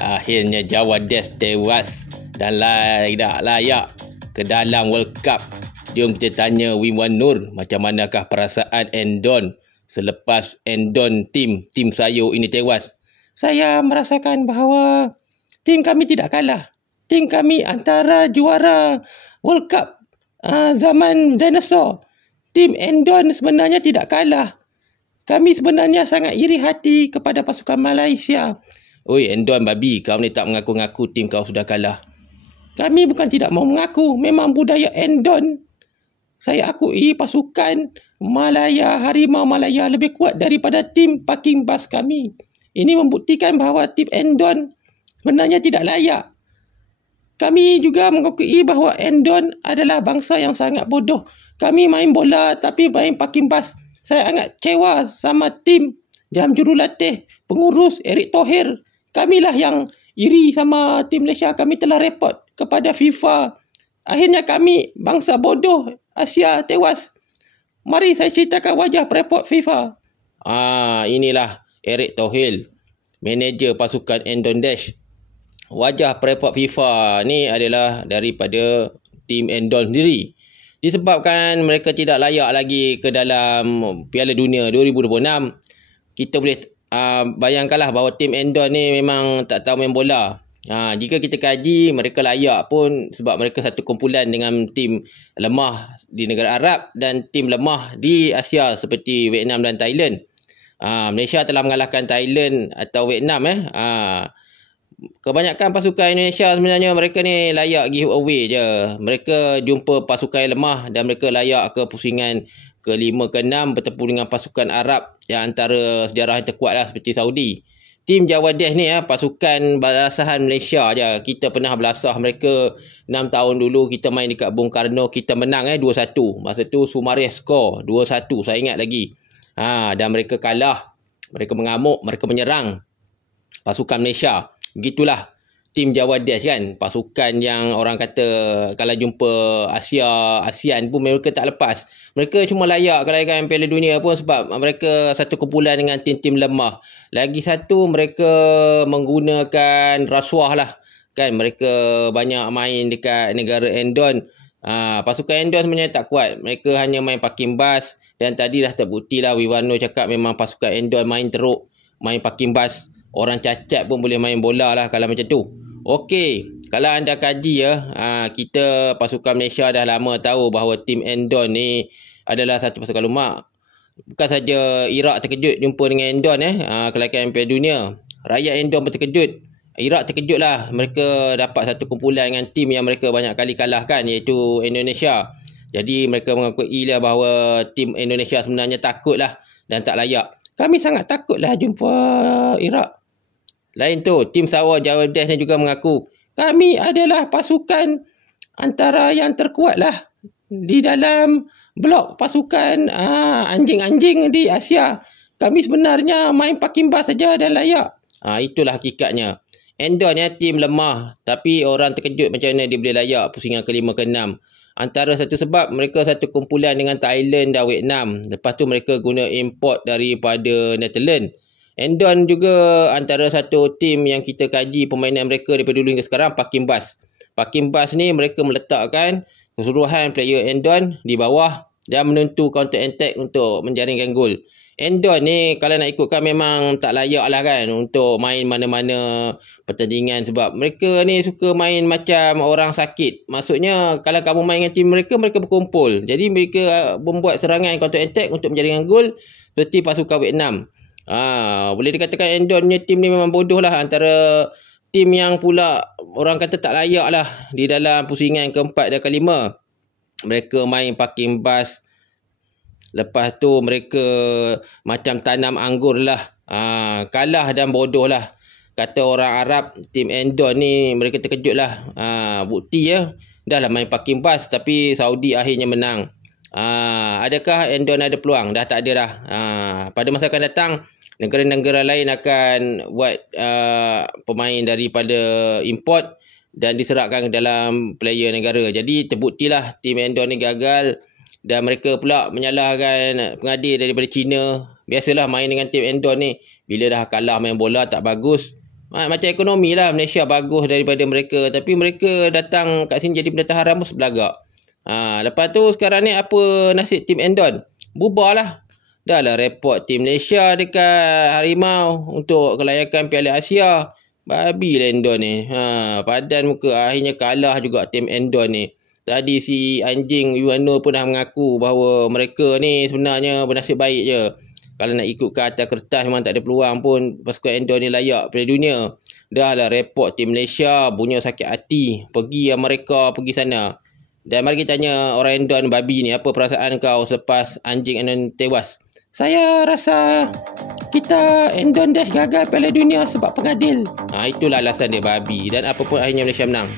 Akhirnya Jawa Des tewas dan tidak layak ke dalam World Cup. Jom kita tanya Wim Nur, macam manakah perasaan Endon selepas Endon tim Sayo ini tewas? Saya merasakan bahawa tim kami tidak kalah. Tim kami antara juara World Cup zaman dinosaur. Tim Endon sebenarnya tidak kalah. Kami sebenarnya sangat iri hati kepada pasukan Malaysia. Oi Endon babi, kau ni tak mengaku-ngaku tim kau sudah kalah. Kami bukan tidak mau mengaku, memang budaya Endon. Saya akui pasukan Malaya, Harimau Malaya lebih kuat daripada tim Parking Bus kami. Ini membuktikan bahawa tim Endon sebenarnya tidak layak. Kami juga mengakui bahawa Endon adalah bangsa yang sangat bodoh. Kami main bola tapi main Parking Bus. Saya sangat kecewa sama tim Jam Jurulatih, pengurus Erick Thohir. Kamilah yang iri sama tim Malaysia. Kami telah report kepada FIFA. Akhirnya kami, bangsa bodoh Asia, tewas. Mari saya ceritakan wajah report FIFA. Inilah Erick Thohir, manager pasukan Endon Dash. Wajah report FIFA ni adalah daripada tim Endon sendiri. Disebabkan mereka tidak layak lagi ke dalam Piala Dunia 2026. Kita boleh bayangkanlah bahawa tim Endon ni memang tak tahu main bola. Jika kita kaji, mereka layak pun sebab mereka satu kumpulan dengan tim lemah di negara Arab dan tim lemah di Asia seperti Vietnam dan Thailand. Malaysia telah mengalahkan Thailand atau Vietnam. Kebanyakan pasukan Indonesia sebenarnya mereka ni layak give away je. Mereka jumpa pasukan yang lemah dan mereka layak ke pusingan ke-5, ke-6 bertemu dengan pasukan Arab yang antara sejarah yang terkuat lah seperti Saudi. Tim Jawa Des ni pasukan balasahan Malaysia je. Kita pernah belasah mereka 6 tahun dulu. Kita main dekat Bung Karno, kita menang 2-1. Masa tu Sumaris skor 2-1, saya ingat lagi. Dan mereka kalah. Mereka mengamuk, mereka menyerang pasukan Malaysia. Begitulah tim Jawa Des kan. Pasukan yang orang kata kalau jumpa ASEAN pun mereka tak lepas. Mereka cuma layak kelayakan Piala Dunia pun sebab mereka satu kumpulan dengan tim-tim lemah. Lagi satu, mereka menggunakan rasuah lah kan. Mereka banyak main dekat negara Endon. Pasukan Endon sebenarnya tak kuat. Mereka hanya main Parking Bus. Dan tadi dah terbukti lah Wim Nur cakap memang pasukan Endon main teruk, main Parking Bus. Orang cacat pun boleh main bola lah kalau macam tu. Okey, kalau anda kaji kita pasukan Malaysia dah lama tahu bahawa tim Endon ni adalah satu pasukan lemah. Bukan saja Iraq terkejut jumpa dengan Endon kelayakan Piala Dunia. Rakyat Endon pun terkejut. Iraq terkejut lah. Mereka dapat satu kumpulan dengan tim yang mereka banyak kali kalahkan, iaitu Indonesia. Jadi mereka mengakui lah bahawa tim Indonesia sebenarnya takut lah dan tak layak. Kami sangat takut lah jumpa Iraq. Lain tu, tim Sarawak Jawa Des ni juga mengaku kami adalah pasukan antara yang terkuat lah di dalam blok pasukan anjing-anjing di Asia. Kami sebenarnya main Parking Bus saja dan layak. Itulah hakikatnya. Endon tim lemah, tapi orang terkejut macam mana dia boleh layak pusingan ke-5, ke-6. Antara satu sebab mereka satu kumpulan dengan Thailand dan Vietnam. Lepas tu mereka guna import daripada Netherlands. Endon juga antara satu tim yang kita kaji permainan mereka daripada dulu hingga sekarang, Parking Bus. Parking Bus ni mereka meletakkan keseluruhan player Endon di bawah dan menentu counter attack untuk menjaringkan gol. Endon ni kalau nak ikutkan memang tak layak lah kan untuk main mana-mana pertandingan sebab mereka ni suka main macam orang sakit. Maksudnya kalau kamu main dengan tim mereka, mereka berkumpul. Jadi mereka membuat serangan counter attack untuk menjaringkan gol seperti pasukan Vietnam. Boleh dikatakan Endon punya tim ni memang bodoh lah. Antara tim yang pula orang kata tak layak lah di dalam pusingan ke-4 dan ke-5. Mereka main Parking Bus. Lepas tu mereka macam tanam anggur lah. Kalah dan bodoh lah. Kata orang Arab, tim Endon ni mereka terkejut lah. Bukti dah lah main Parking Bus tapi Saudi akhirnya menang. Adakah Endon ada peluang? Dah tak ada dah. Pada masa akan datang, negara-negara lain akan buat pemain daripada import dan diserahkan ke dalam player negara. Jadi terbuktilah tim Endon ni gagal dan mereka pula menyalahkan pengadil daripada China. Biasalah main dengan tim Endon ni. Bila dah kalah main bola tak bagus. Macam ekonomi lah, Malaysia bagus daripada mereka, tapi mereka datang kat sini jadi pendatang haram pun sebelagak. Lepas tu sekarang ni apa nasib tim Endon? Bubar lah. Dah lah report tim Malaysia dekat Harimau untuk kelayakan Piala Asia. Babi lah Endon ni. Padan muka, akhirnya kalah juga tim Endon ni. Tadi si anjing Yuano pun dah mengaku bahawa mereka ni sebenarnya bernasib baik je. Kalau nak ikut ke atas kertas memang tak ada peluang pun pasukan Endon ni layak Piala Dunia. Dah lah report tim Malaysia, punya sakit hati. Pergi mereka pergi sana. Dan mari kita tanya orang Endon babi ni, apa perasaan kau selepas anjing Endon tewas? Saya rasa kita Endon Dash gagal Piala Dunia sebab pengadil. Itulah alasan dia babi. Dan apa pun akhirnya Malaysia menang.